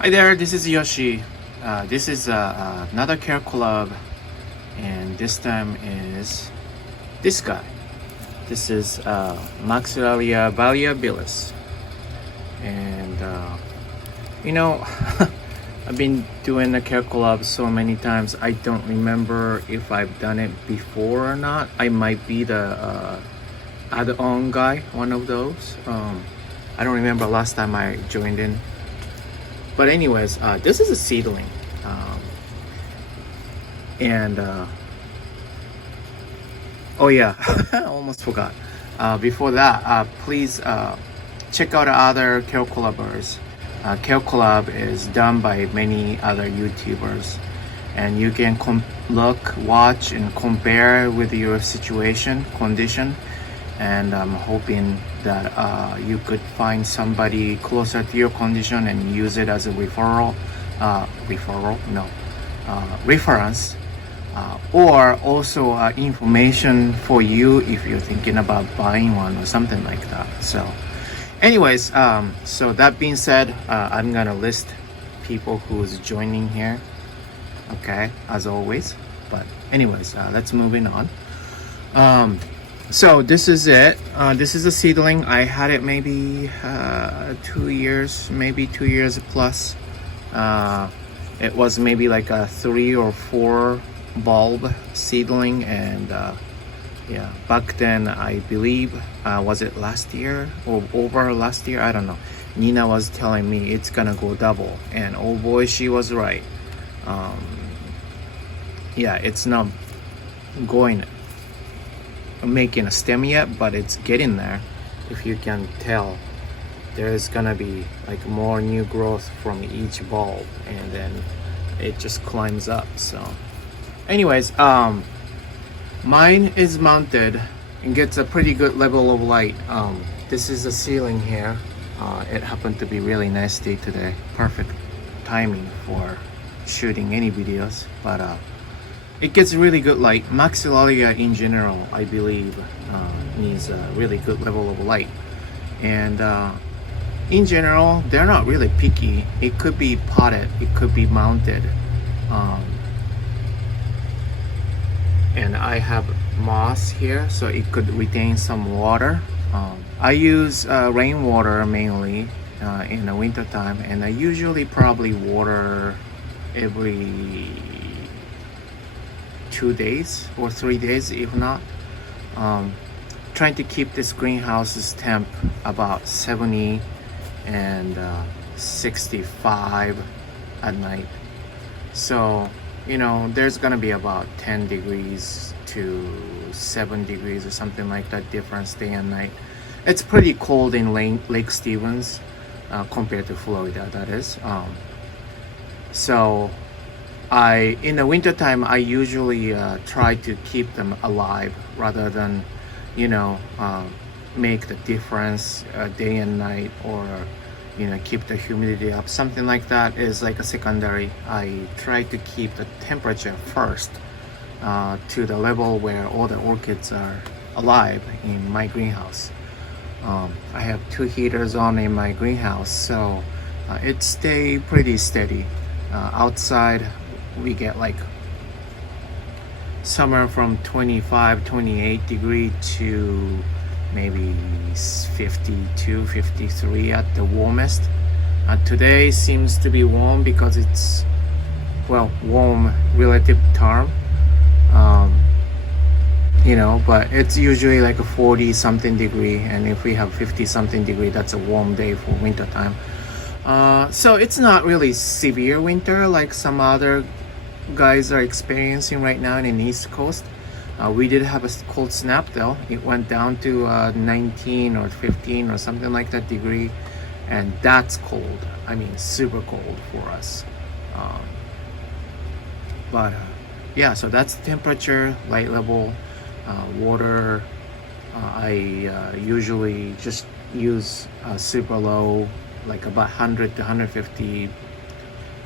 Hi there, this is Yoshi. This is another care collab, and this time is this guy. This is Maxillaria variabilis, and you know, I've been doing the care collab so many times. I don't remember if I've done it before or not. I might be the add-on guy, one of those. I don't remember last time I joined in. But anyways, this is a seedling, and oh yeah, I almost forgot. Before that, please check out other carecollabers. Carecollab is done by many other YouTubers, and you can look, watch, and compare with your situation, condition, and I'm hoping that you could find somebody closer to your condition and use it as a reference, or also information for you if you're thinking about buying one or something like that. So anyways, so that being said, I'm gonna list people who's joining here, okay, as always. But anyways, let's moving on. So this is it. This is a seedling. I had it maybe 2 years, maybe 2 years plus. It was maybe like a 3 or 4 bulb seedling, and yeah, back then I believe was it last year or over last year? I don't know. Nina was telling me it's gonna go double, and oh boy, she was right. Yeah, it's not going making a stem yet, but it's getting there. If you can tell, there's gonna be like more new growth from each bulb, and then it just climbs up. So anyways, mine is mounted and gets a pretty good level of light. This is the ceiling here. It happened to be really nice day today, perfect timing for shooting any videos. But it gets really good light. Maxillaria in general, I believe, needs a really good level of light. And in general, they're not really picky. It could be potted, it could be mounted. And I have moss here, so it could retain some water. I use rainwater mainly in the winter time, and I usually probably water every 2 days or 3 days, if not. Trying to keep this greenhouse's temp about 70 and 65 at night. So you know, there's gonna be about 10 degrees to 7 degrees or something like that difference day and night. It's pretty cold in Lake Stevens compared to Florida, that is. So in the winter time, I usually try to keep them alive rather than, you know, make the difference day and night, or you know, keep the humidity up. Something like that is like a secondary. I try to keep the temperature first to the level where all the orchids are alive in my greenhouse. I have 2 heaters on in my greenhouse, so it stay pretty steady. Outside we get like somewhere from 25, 28 degree to maybe 52, 53 at the warmest. Today seems to be warm because it's, well, warm relative term, you know, but it's usually like a 40 something degree, and if we have 50 something degree, that's a warm day for winter time. So it's not really severe winter like some other guys are experiencing right now in the East Coast. We did have a cold snap though. It went down to 19 or 15 or something like that degree, and that's cold. I mean, super cold for us. But yeah, so that's the temperature, light level, water. I usually just use super low, like about 100 to 150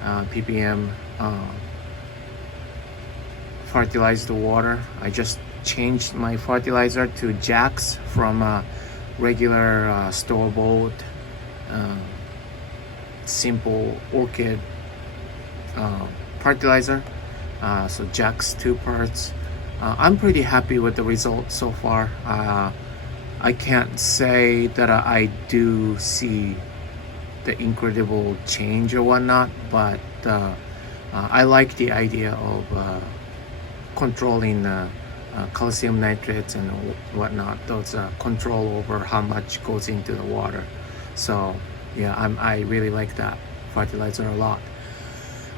ppm. Fertilize the water. I just changed my fertilizer to Jack's from a regular store-bought simple orchid fertilizer. So Jack's 2 parts. I'm pretty happy with the results so far. I can't say that I do see the incredible change or whatnot, but I like the idea of controlling calcium nitrates and whatnot, those control over how much goes into the water. So yeah, I really like that fertilizer a lot.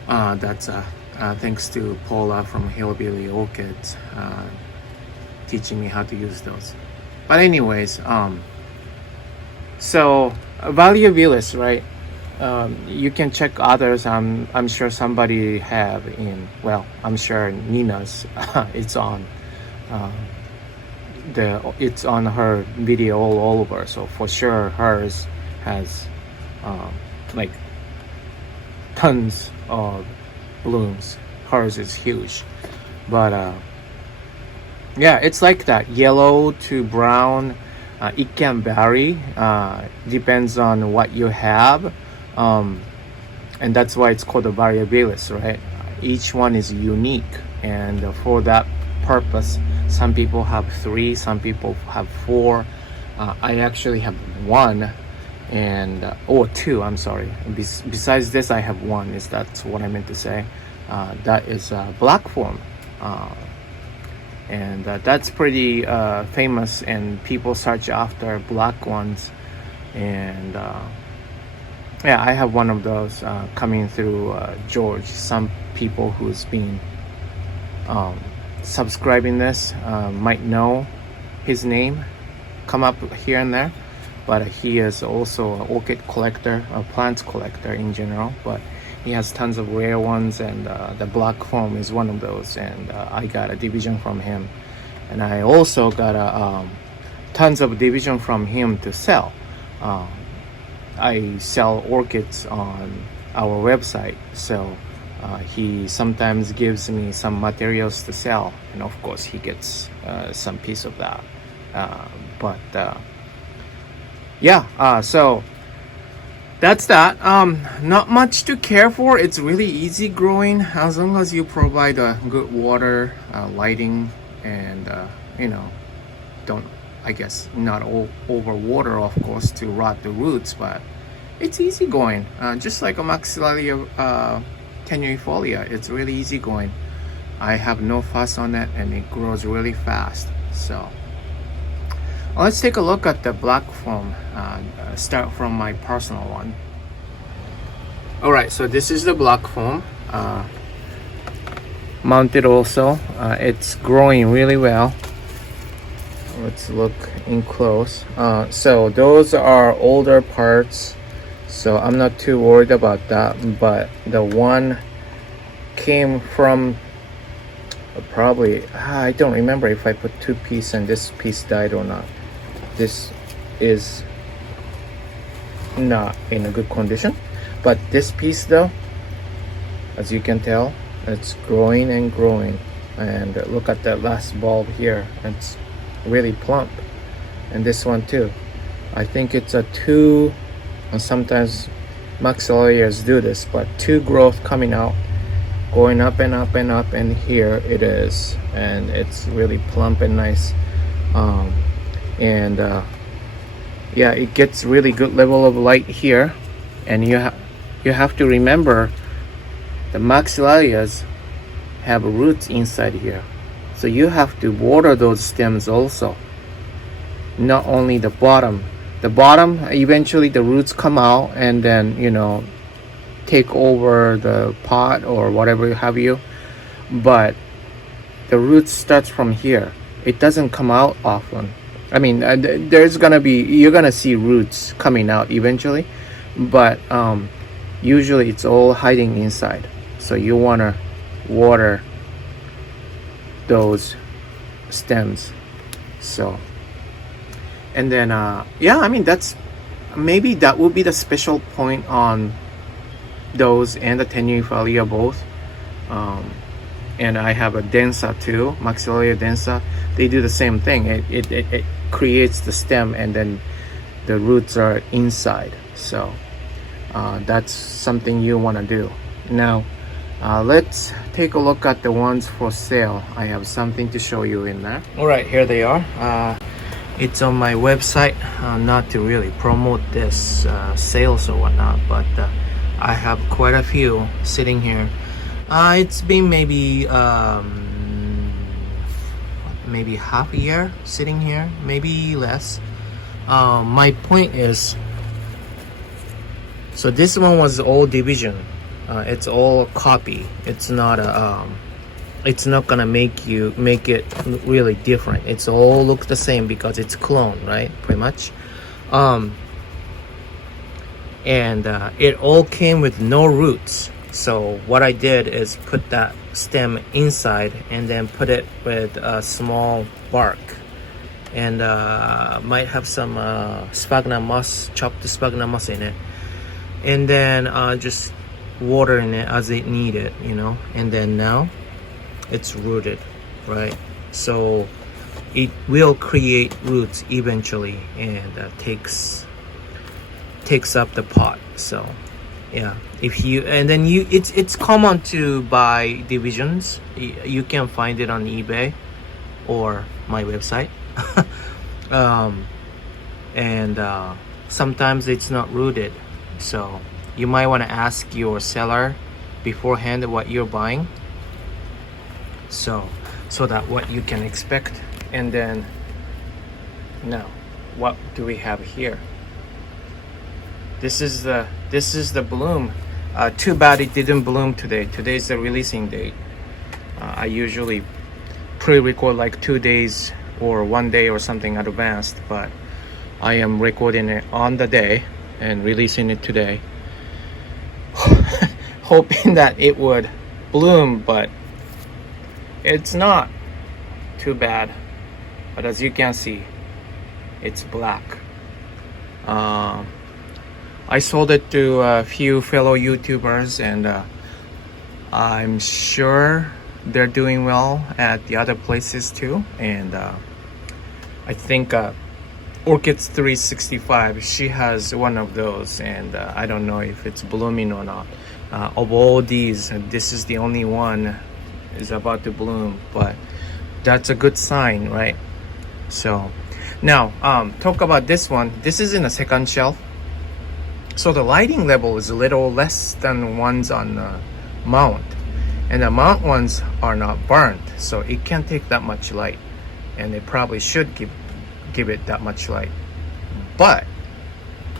That's thanks to Paula from Hillbilly Orchids teaching me how to use those. But anyways, so variabilis, right? You can check others. I'm sure somebody have in, well, I'm sure Nina's it's on it's on her video all over, so for sure hers has like tons of blooms. Hers is huge, but yeah, it's like that, yellow to brown. It can vary, depends on what you have, and that's why it's called a variabilis, right? Each one is unique, and for that purpose, some people have 3, some people have 4. I actually have 1, and or 2, I'm sorry. Besides this, I have 1. Is that's what I meant to say? That is black form, and that's pretty famous, and people search after black ones, and yeah, I have one of those coming through George. Some people who's been subscribing this might know his name, come up here and there, but he is also an orchid collector, a plants collector in general, but he has tons of rare ones, and the black foam is one of those, and I got a division from him, and I also got a tons of division from him to sell. I sell orchids on our website, so he sometimes gives me some materials to sell, and of course he gets some piece of that, but yeah, so that's that. Not much to care for. It's really easy growing as long as you provide a good water, lighting, and you know, don't, I guess, not over water, of course, to rot the roots, but it's easy going, just like a Maxillaria tenuifolia. It's really easy going. I have no fuss on it, and it grows really fast. So let's take a look at the black foam. Start from my personal one. Alright, so this is the black foam, mounted also. It's growing really well. Let's look in close. So those are older parts, so I'm not too worried about that, but the one came from probably, I don't remember if I put 2 pieces and this piece died or not. This is not in a good condition, but this piece though, as you can tell, it's growing and growing, and look at that last bulb here, it's really plump. And this one too, I think it's a 2, and sometimes Maxillarias do this, but 2 growth coming out, going up and up and up, and here it is, and it's really plump and nice. And yeah, it gets really good level of light here, and you have to remember the Maxillarias have roots inside here, so you have to water those stems also, not only the bottom. The bottom, eventually the roots come out and then, you know, take over the pot or whatever have you, but the roots starts from here. It doesn't come out often. I mean, there's gonna be, you're gonna see roots coming out eventually, but usually it's all hiding inside, so you want to water those stems. So, and then yeah, I mean, that's maybe that would be the special point on those and the tenuifolia both. And I have a densa too, Maxillaria densa. They do the same thing. It creates the stem, and then the roots are inside. So that's something you want to do. Now let's take a look at the ones for sale. I have something to show you in there. All right, here they are. It's on my website, not to really promote this sales or whatnot, but I have quite a few sitting here. It's been maybe half a year sitting here, maybe less. My point is, so this one was all division. It's all copy. It's not a it's not gonna make it really different. It's all look the same because it's clone, right? Pretty much. And it all came with no roots. So what I did is put that stem inside and then put it with a small bark, and might have some sphagnum moss, chopped sphagnum moss in it, and then just watering it as it needed, you know. And then now it's rooted, right? So it will create roots eventually, and takes up the pot. So yeah, if you, and then you, it's common to buy divisions. You can find it on eBay or my website. And sometimes it's not rooted, so you might want to ask your seller beforehand what you're buying, so that what you can expect. And then now, what do we have here? This is the bloom. Too bad it didn't bloom today. Today's the releasing date. I usually pre-record like 2 days or 1 day or something advanced, but I am recording it on the day and releasing it today, hoping that it would bloom, but it's not. Too bad. But as you can see, it's black. I sold it to a few fellow YouTubers, and I'm sure they're doing well at the other places too. And I think Orchids 365, she has one of those, and I don't know if it's blooming or not. Of all these, this is the only one is about to bloom, but that's a good sign, right? So now talk about this one. This is in a second shelf, so the lighting level is a little less than ones on the mount, and the mount ones are not burnt, so it can't take that much light, and it probably should give it that much light. But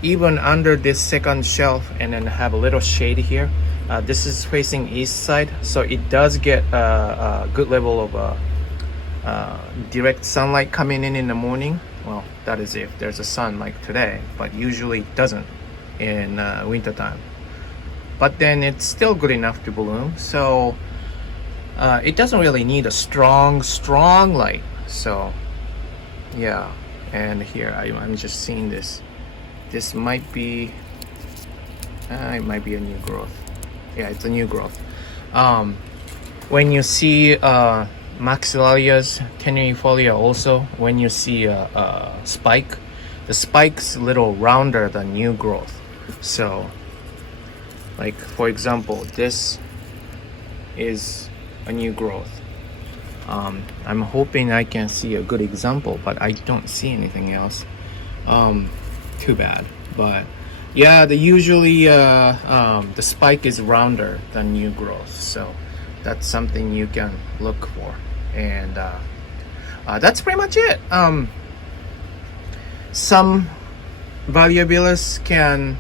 even under this second shelf, and then have a little shade here, this is facing east side, so it does get a good level of direct sunlight coming in the morning. Well, that is if there's a sun like today, but usually it doesn't in winter time. But then it's still good enough to bloom, so it doesn't really need a strong light. So yeah. And here I'm just seeing this might be it might be a new growth. Yeah, it's a new growth. When you see Maxillaria's tenuifolia, also when you see a spike, the spike's a little rounder than new growth. So like, for example, this is a new growth. I'm hoping I can see a good example, but I don't see anything else. Too bad. But yeah, usually the spike is rounder than new growth, so that's something you can look for. And that's pretty much it. Some variabils can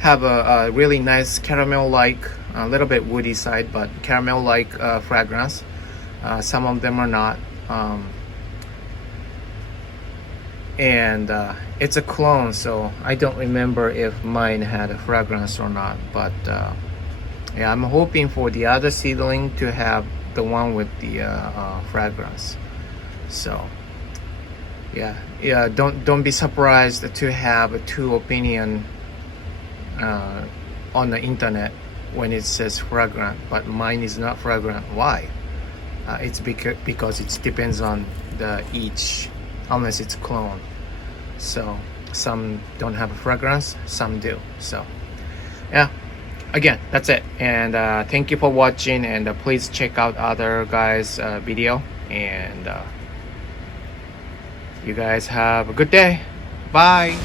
have a really nice caramel-like, a little bit woody side, but caramel-like fragrance. Some of them are not. And it's a clone, so I don't remember if mine had a fragrance or not. But yeah, I'm hoping for the other seedling to have the one with the fragrance. So yeah, don't be surprised to have two opinion on the internet when it says fragrant, but mine is not fragrant. Why? It's because it depends on the each, unless it's clone. So some don't have a fragrance, some do. So yeah, again, that's it. And thank you for watching, and please check out other guys video, and you guys have a good day. Bye.